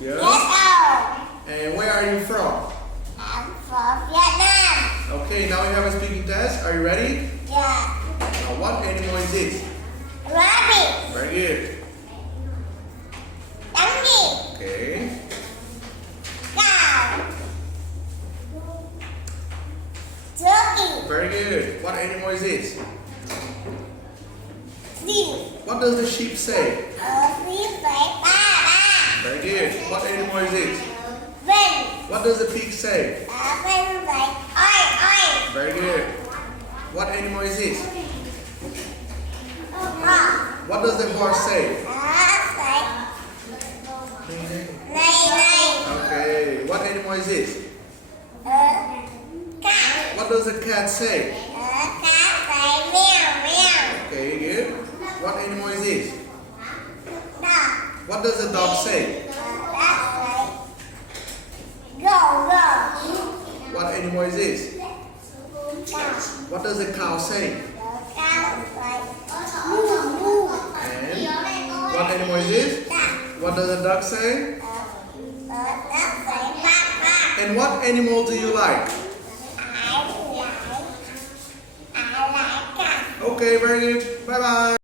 Yeah? Yes, And where are you from? I'm from Vietnam. Okay, now we have a speaking test. Are you ready? Yeah. Now, what animal is this? Rabbit. Very good. Donkey. Okay. Cow. Turkey. Very good. What animal is this? Sheep. What does the sheep say? Sheep say ba ba. Very good. What animal is this? Vinh. What does the pig say? Vinh say oi oi. Very good. What animal is this? Horse. What does the horse say? Say nay nay. Okay. What animal is this? Cat. What does the cat say? Cat say meow meow. Okay, good. What animal is this? Dog. What does the dog say? That say go go. What animal is this? Cow. What does the cow say? Cow say moo moo. And what animal is this? Duck. What does the duck say? Duck say quack quack. And what animal do you like? I like cat. Okay, very good. Bye bye.